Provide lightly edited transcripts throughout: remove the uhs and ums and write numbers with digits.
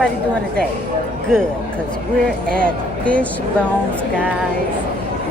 everybody doing today? Good, because we're at Fish Bones, guys.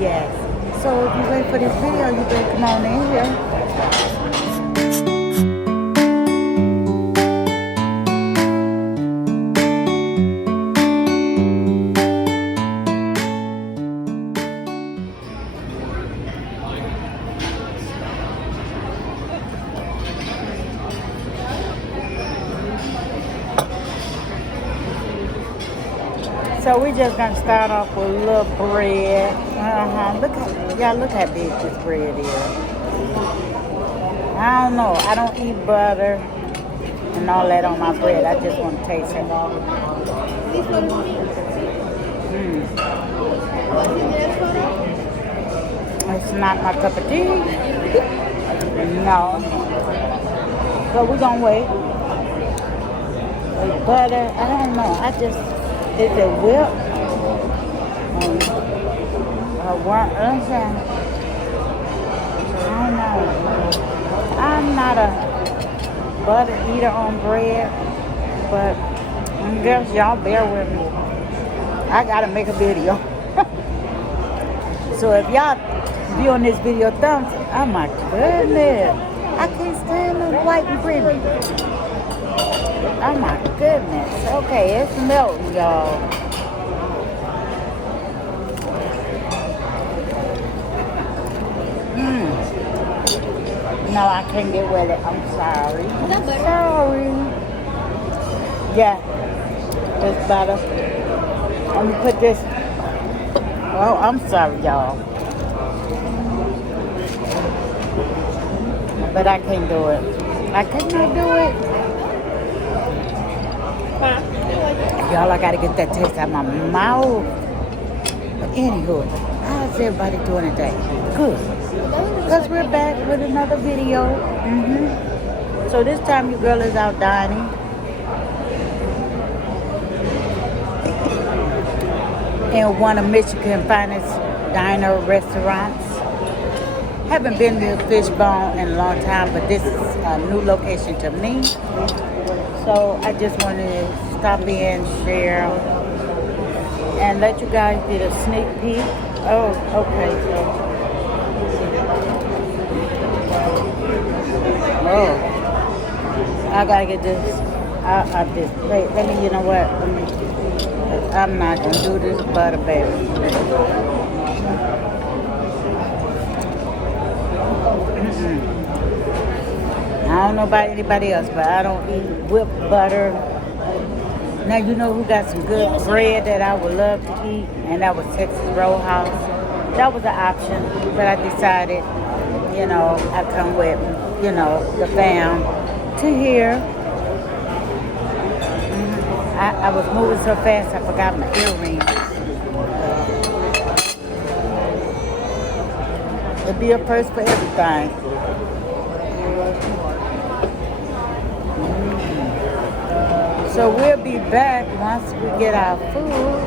Yes. So if you wait for this video, you better come on in here. So we just gonna start off with a little bread. Look how big this bread is. I don't know. I don't eat butter and all that on my bread. I just want to taste it. It's not my cup of tea. No. So we're gonna wait. With butter, I don't know. Is it whipped? What? I don't know. I'm not a butter eater on bread, but I guess y'all bear with me. I gotta make a video. So if y'all viewing this video, thumbs up. Oh my goodness. I can't stand the white and creamy. Oh my goodness. Okay, it's melting, y'all. No, I can't get with it. I'm sorry. I'm sorry. Yeah, it's better. Let me put this. Oh, I'm sorry, y'all. But I can't do it. I cannot do it. Y'all, I gotta get that taste out of my mouth. But anywho, how's everybody doing today? Good. Because we're back with another video. So this time your girl is out dining. In one of Michigan's finest diner restaurants. Haven't been to Fishbone in a long time, but this is a new location to me. So I just wanted to stop in, share, and let you guys get a sneak peek. Oh, okay. Oh, I gotta get this. Wait, let me. You know what? I'm not gonna do this butter, baby. I don't know about anybody else, but I don't eat whipped butter. Now, you know who got some good bread that I would love to eat, and that was Texas Roadhouse. That was an option, but I decided, you know, I come with, you know, the fam to here. I was moving so fast, I forgot my earrings. It'd be a first for everything. So we'll be back once we get our food.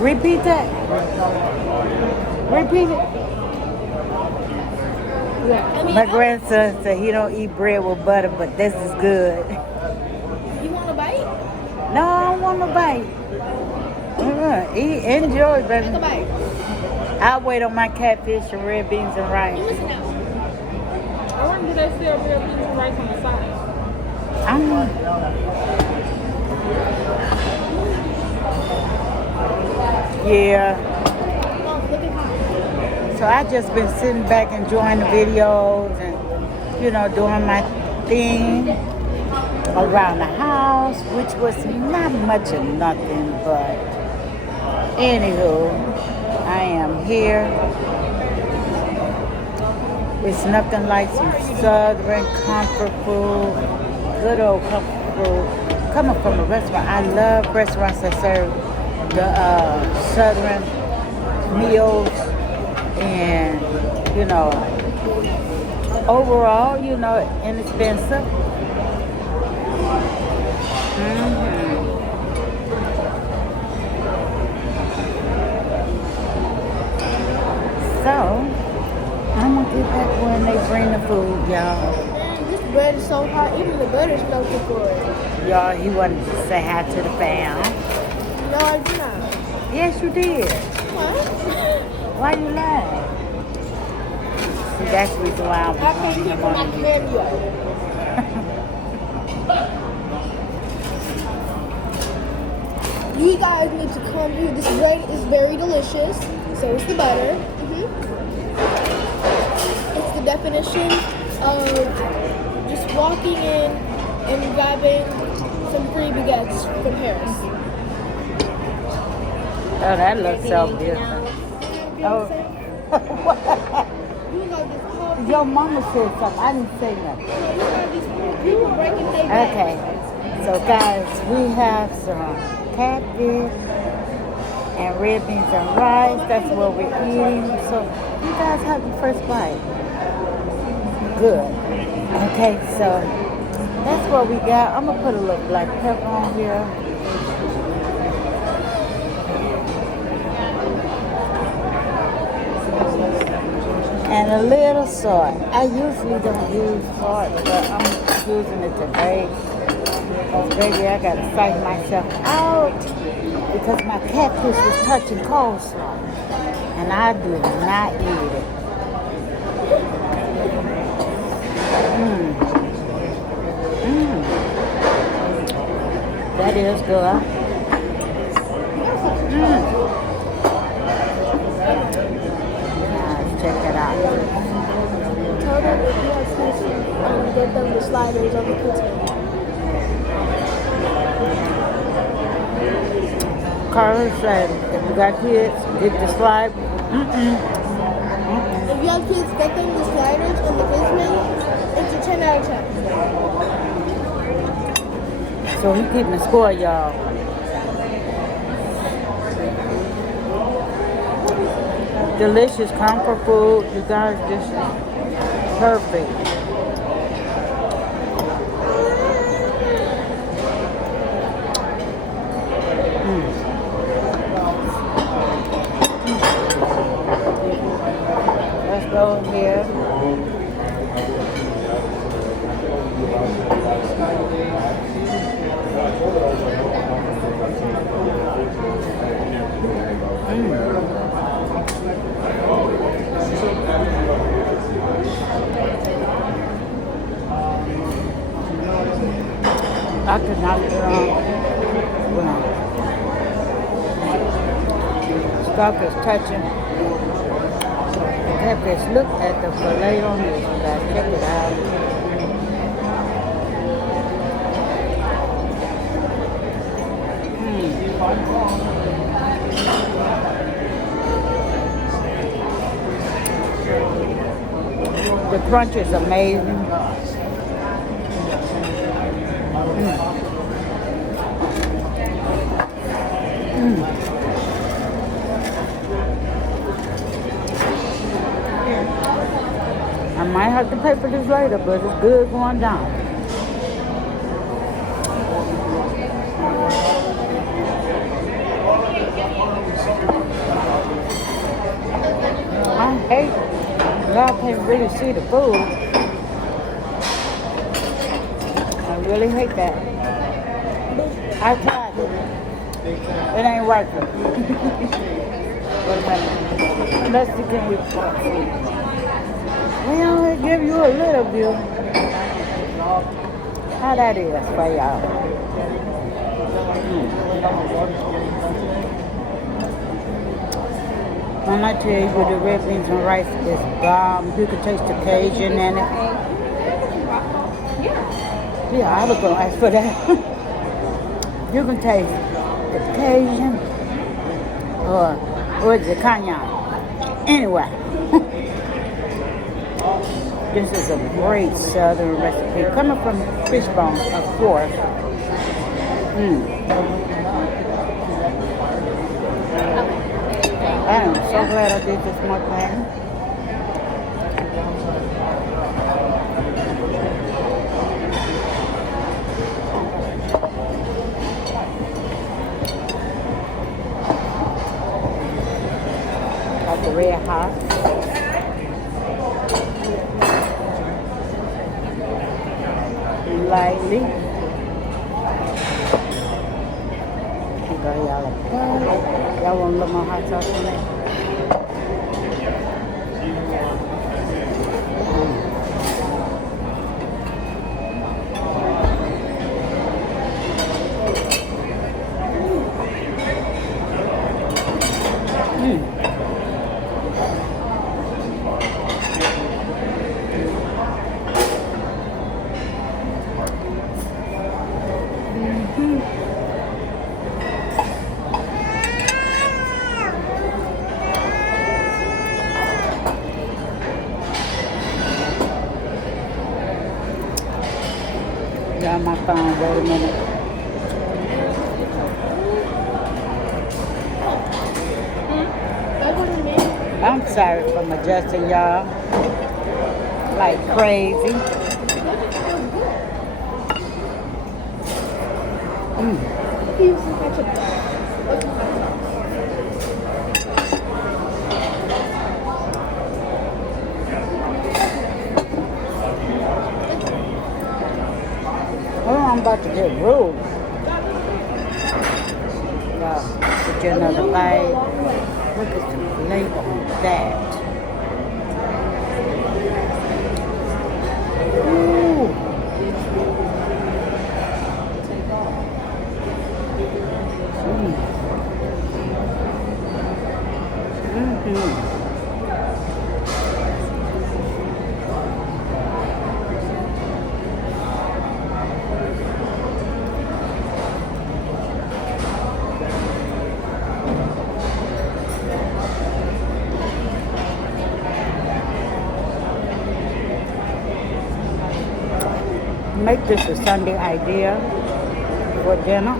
Repeat that. Repeat it. My grandson said he don't eat bread with butter, but this is good. You want a bite? No, I don't want no bite. Eat, enjoy, baby. Take a bite. I'll wait on my catfish and red beans and rice. You listen now. I wonder do they sell red beans and rice on the side? Yeah. So I just been sitting back enjoying the videos and, you know, doing my thing around the house, which was not much of nothing, but anywho, I am here. It's nothing like some southern comfort food, good old comfort food, coming from a restaurant. I love restaurants that serve the southern meals, and you know, overall, you know, inexpensive. So I'm gonna get back when they bring the food, y'all. This bread is so hot. Even the butter's melted good. Y'all, he wanted to say hi to the fam. No, I do not. Yes, you did. What? Why you lying? See, that's the reason why I'm I came here for my cameo. You guys need to come here. This bread is very delicious. So is the butter. It's the definition of just walking in and grabbing some free baguettes from Paris. Oh, that looks so beautiful. Oh. You know this whole Your mama said something. I didn't say nothing. these people breaking their backs. Okay. So, guys, we have some catfish and red beans and rice. That's what we're eating. So, you guys have your first bite. Good. Okay, so that's what we got. I'm going to put a little black pepper on here. And a little salt. I usually don't use salt, but I'm using it today. Because baby, I gotta psych myself out because my catfish was touching coleslaw. And I do not eat it. That is good. Check it out. Tell them if you have fish, get them the sliders on the kids' menu. Carla said, if you got kids, get the slide. If you have kids, get them the sliders on the kids' menu. It's a 10 out of 10. So he keeping the score, y'all. Delicious comfort food. You guys, this is perfect. Let's go here. I could not stock is touching. The catfish. Look at the fillet on this. You guys, check it out. The crunch is amazing. I might have to pay for this later, but it's good going down. I hate y'all can't really see the food. I really hate that. I tried it. It ain't working. Wait a minute. Let's see, can we only give you a little view. How that is for y'all. When I tell you the red beans and rice is bomb, you can taste the Cajun in it. Yeah, I was gonna ask for that. You can taste the Cajun or the cognac. Anyway, this is a great southern recipe coming from Fishbone, of course. I am so glad I did this mukbang. Got the red hot. slightly. Okay, y'all. Y'all want a little more hot sauce in there? Got my phone, wait a minute. That's what it means. I'm sorry for adjusting y'all like crazy. He used some ketchup. What's some hot sauce? Oh, I'm about to get rude. Y'all, get you another bite. Look at the flavor on that. Ooh. Mm-hmm. Make this a Sunday idea for dinner.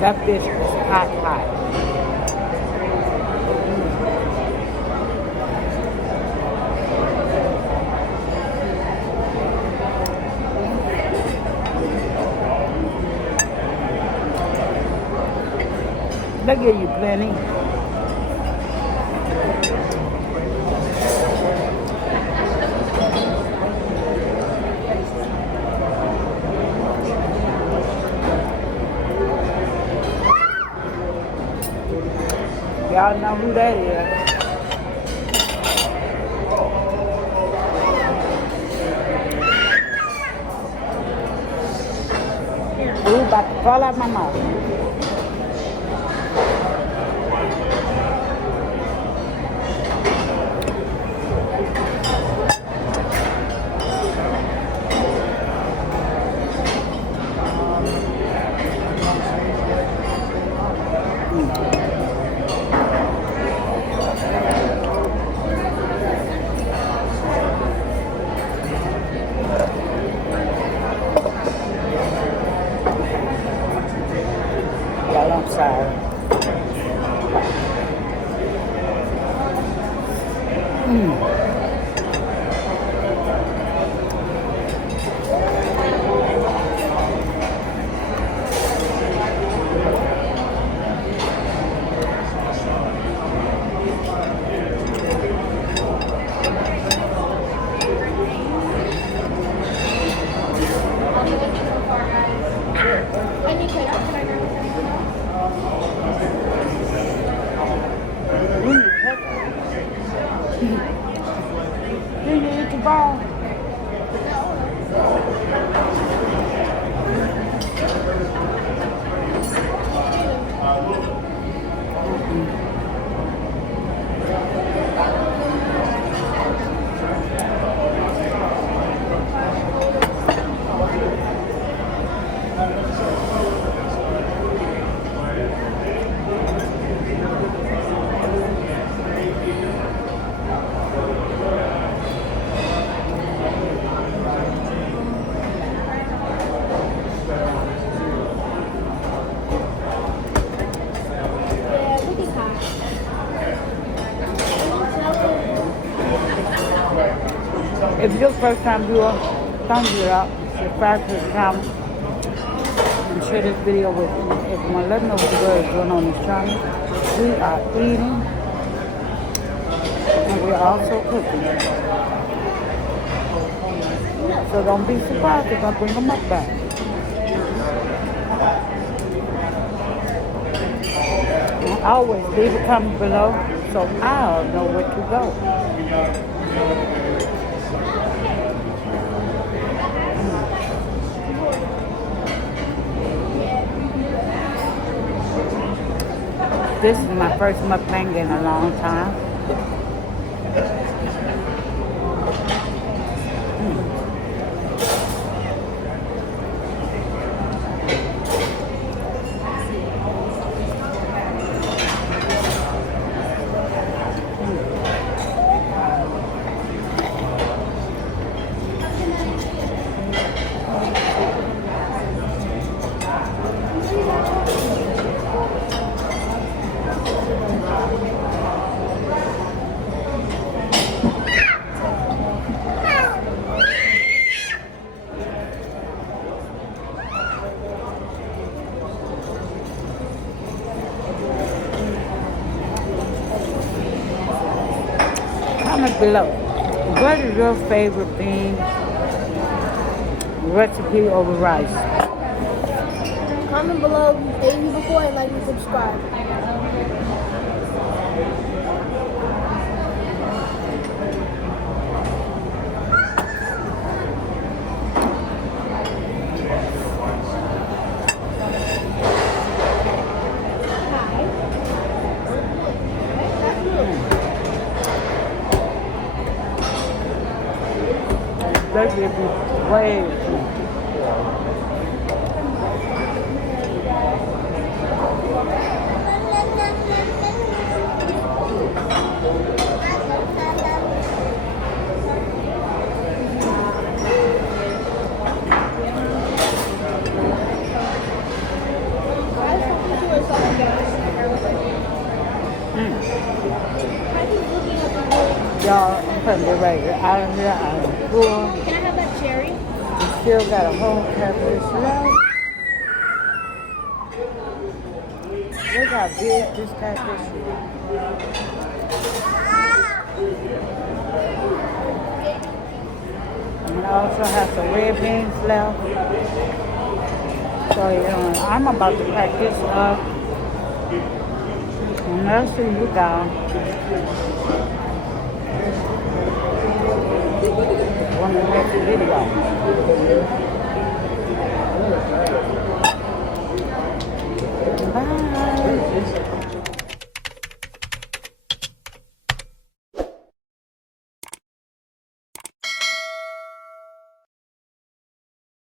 That fish is hot, hot. They give you plenty. Y'all know who that is. Ooh, about to fall out my mouth. Y'all, I'm sorry. I need ketchup. Can I grab Do you eat the ball? Yeah, look at hot. If it's your first time viewer, thumbs it up, subscribe to the channel. and share this video with everyone. Let me know what the girl is doing on this channel. We are eating, and we're also cooking. So don't be surprised if I bring them up back. And always leave a comment below so I'll know where to go. This is my first mukbang in a long time. Comment below. What is your favorite bean recipe over rice? Comment below, thank you before, and like and subscribe. That would be way too. Y'all, I'm putting it right here. Out of here, out of the floor. Can I have that cherry? We still got a whole catfish left. Look how big this catfish is. And I also have some red beans left. So, I'm about to pack this up. And I'll see you guys on the next video.